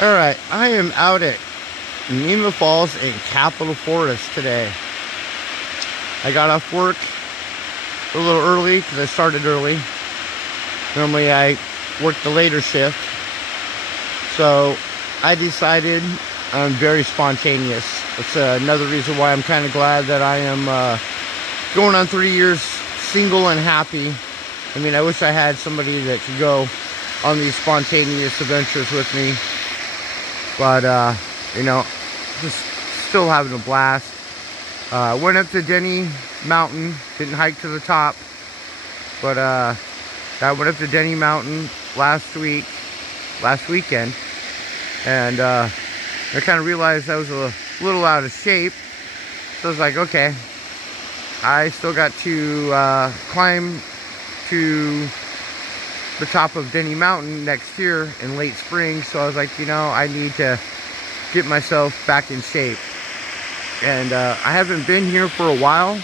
Alright, I am out at Mima Falls in Capitol Forest today. I got off work a little early because I started early. Normally I work the later shift. So I decided I'm very spontaneous. It's another reason why I'm kind of glad that I am going on 3 years single and happy. I mean, I wish I had somebody that could go on these spontaneous adventures with me. But, just still having a blast. Went up to Denny Mountain. Didn't hike to the top. But, I went up to Denny Mountain last weekend. And, I kind of realized I was a little out of shape. So I was like, okay. I still got to climb to the top of Denny Mountain next year in late spring. So I was like, I need to get myself back in shape. And I haven't been here for a while.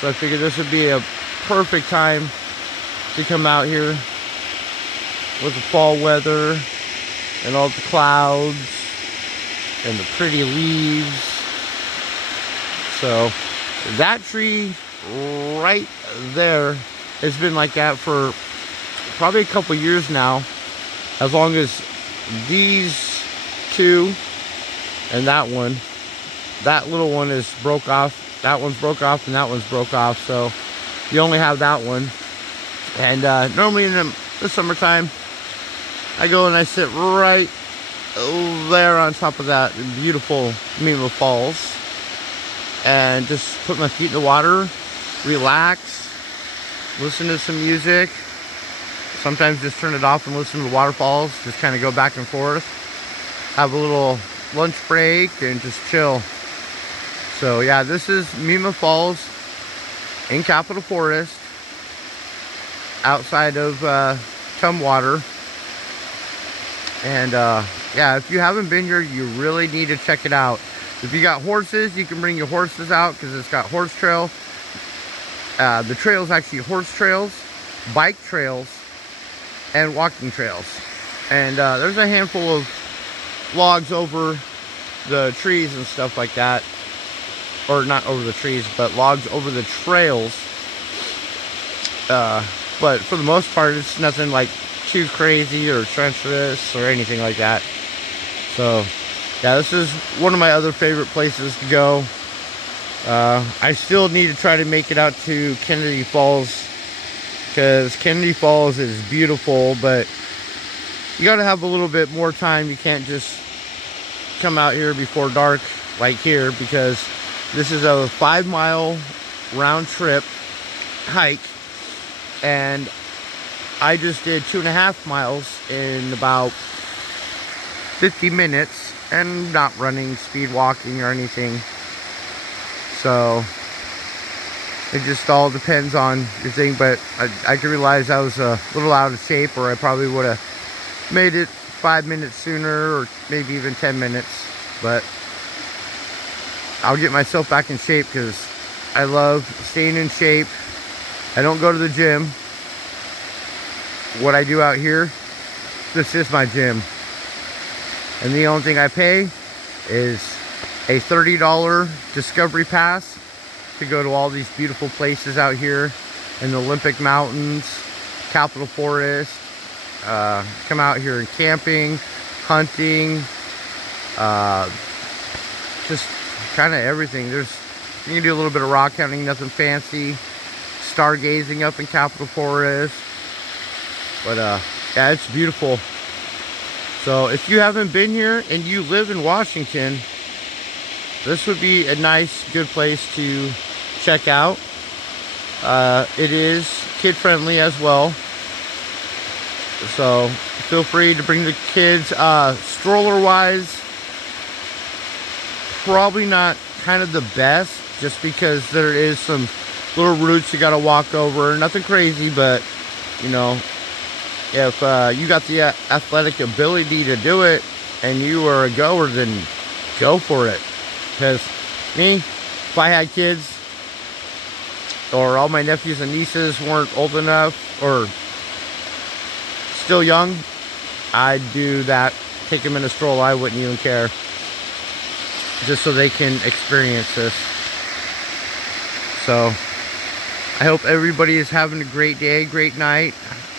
So I figured this would be a perfect time to come out here with the fall weather and all the clouds and the pretty leaves. So that tree right there has been like that for probably a couple years now, as long as these two and that little one is broke off. That one's broke off and that one's broke off, so you only have that one. And normally in the summertime I go and I sit right there on top of that beautiful Mima Falls and just put my feet in the water, relax, listen to some music. Sometimes just turn it off and listen to the waterfalls. Just kind of go back and forth. Have a little lunch break and just chill. So yeah, this is Mima Falls in Capitol Forest, outside of Tumwater. And yeah, if you haven't been here, you really need to check it out. If you got horses, you can bring your horses out because it's got horse trail. The trail is actually horse trails, bike trails, and walking trails. And there's a handful of logs over the trees and stuff like that. Or not over the trees, but logs over the trails. But for the most part, it's nothing like too crazy or treacherous or anything like that. So yeah, this is one of my other favorite places to go. I still need to try to make it out to Kennedy Falls, because Kennedy Falls is beautiful, but you got to have a little bit more time. You can't just come out here before dark like here, because this is a 5-mile round trip hike, and I just did 2.5 miles in about 50 minutes, and not running, speed walking or anything. So it just all depends on your thing. But I can realize I was a little out of shape, or I probably would have made it 5 minutes sooner, or maybe even 10 minutes. But I'll get myself back in shape because I love staying in shape. I don't go to the gym. What I do out here, this is my gym. And the only thing I pay is a $30 Discovery Pass to go to all these beautiful places out here in the Olympic Mountains, Capitol Forest. Come out here and camping, hunting, just kind of everything. You can do a little bit of rock hunting, nothing fancy. Stargazing up in Capitol Forest. But yeah, it's beautiful. So if you haven't been here and you live in Washington, this would be a nice, good place to check out. It is kid friendly as well. So feel free to bring the kids. Stroller wise, probably not kind of the best, just because there is some little routes you got to walk over. Nothing crazy, but if you got the athletic ability to do it and you are a goer, then go for it. Because me, if I had kids, or all my nephews and nieces weren't old enough or still young, I'd do that take them in a stroller. I wouldn't even care. Just so they can experience this. So I hope everybody is having a great day, great night.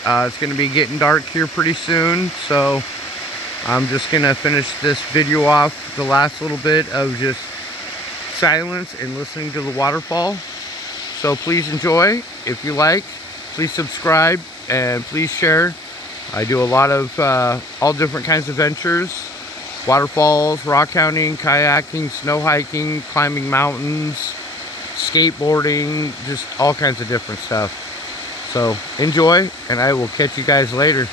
It's going to be getting dark here pretty soon, so I'm just going to finish this video off the last little bit of just silence and listening to the waterfall. So please enjoy. If you like, please subscribe and please share. I do a lot of all different kinds of ventures: waterfalls, rock hounding, kayaking, snow hiking, climbing mountains, skateboarding, just all kinds of different stuff. So enjoy, and I will catch you guys later.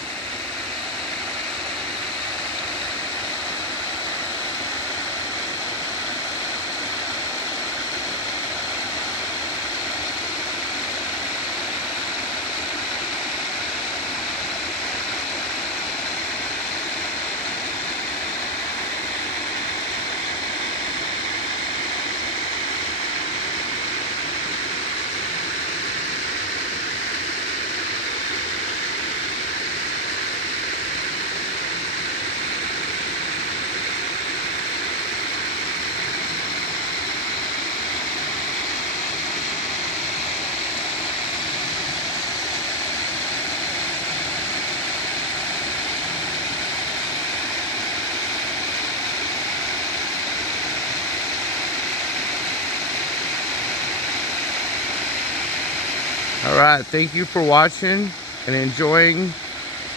Alright, thank you for watching and enjoying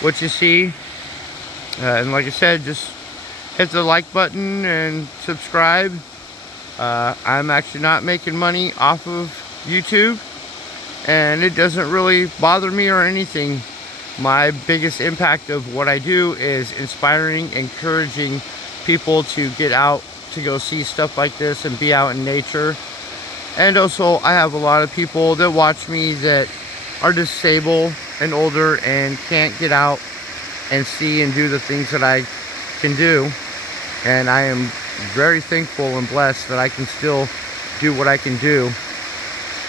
what you see. And like I said, just hit the like button and subscribe. I'm actually not making money off of YouTube, and it doesn't really bother me or anything. My biggest impact of what I do is inspiring, encouraging people to get out to go see stuff like this and be out in nature. And also, I have a lot of people that watch me that are disabled and older and can't get out and see and do the things that I can do. And I am very thankful and blessed that I can still do what I can do.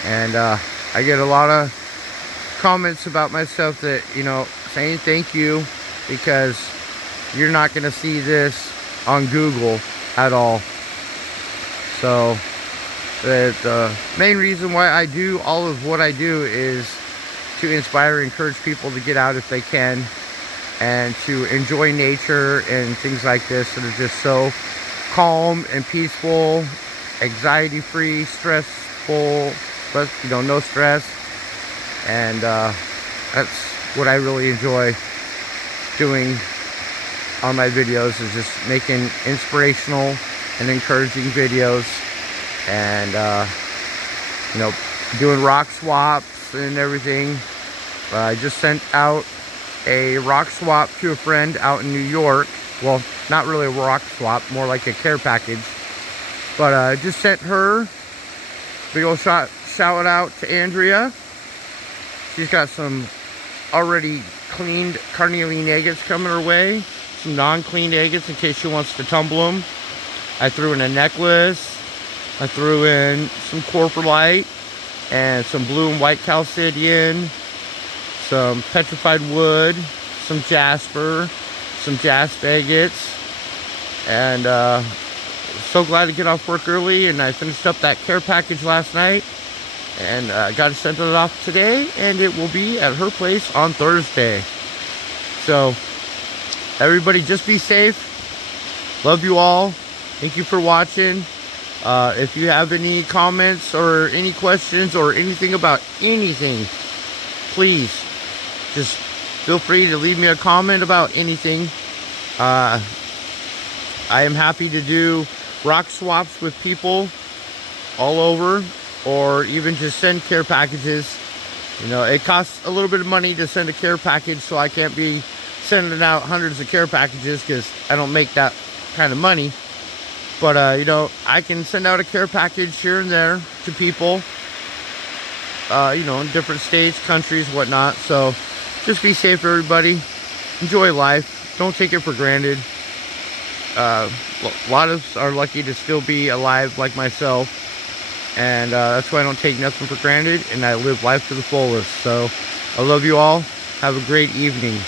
And I get a lot of comments about myself that, you know, saying thank you, because you're not going to see this on Google at all. So the main reason why I do all of what I do is to inspire and encourage people to get out if they can, and to enjoy nature and things like this that are just so calm and peaceful, anxiety free, stressful, but you know, no stress. And that's what I really enjoy doing on my videos, is just making inspirational and encouraging videos. And you know, doing rock swaps and everything. I just sent out a rock swap to a friend out in New York. Well, not really a rock swap, more like a care package. But I just sent her. Big old shout out to Andrea. She's got some already cleaned carnelian agates coming her way. Some non-cleaned agates in case she wants to tumble them. I threw in a necklace. I threw in some corporalite and some blue and white chalcedonian, some petrified wood, some jasper, some jasp agates. And so glad to get off work early, and I finished up that care package last night, and got to send it off today, and it will be at her place on Thursday. So everybody, just be safe. Love you all. Thank you for watching. If you have any comments or any questions or anything about anything, please just feel free to leave me a comment about anything. I am happy to do rock swaps with people all over, or even just send care packages. You know, it costs a little bit of money to send a care package, so I can't be sending out hundreds of care packages because I don't make that kind of money. But, you know, I can send out a care package here and there to people, you know, in different states, countries, whatnot. So just be safe, everybody. Enjoy life. Don't take it for granted. A lot of us are lucky to still be alive like myself. And that's why I don't take nothing for granted, and I live life to the fullest. So I love you all. Have a great evening.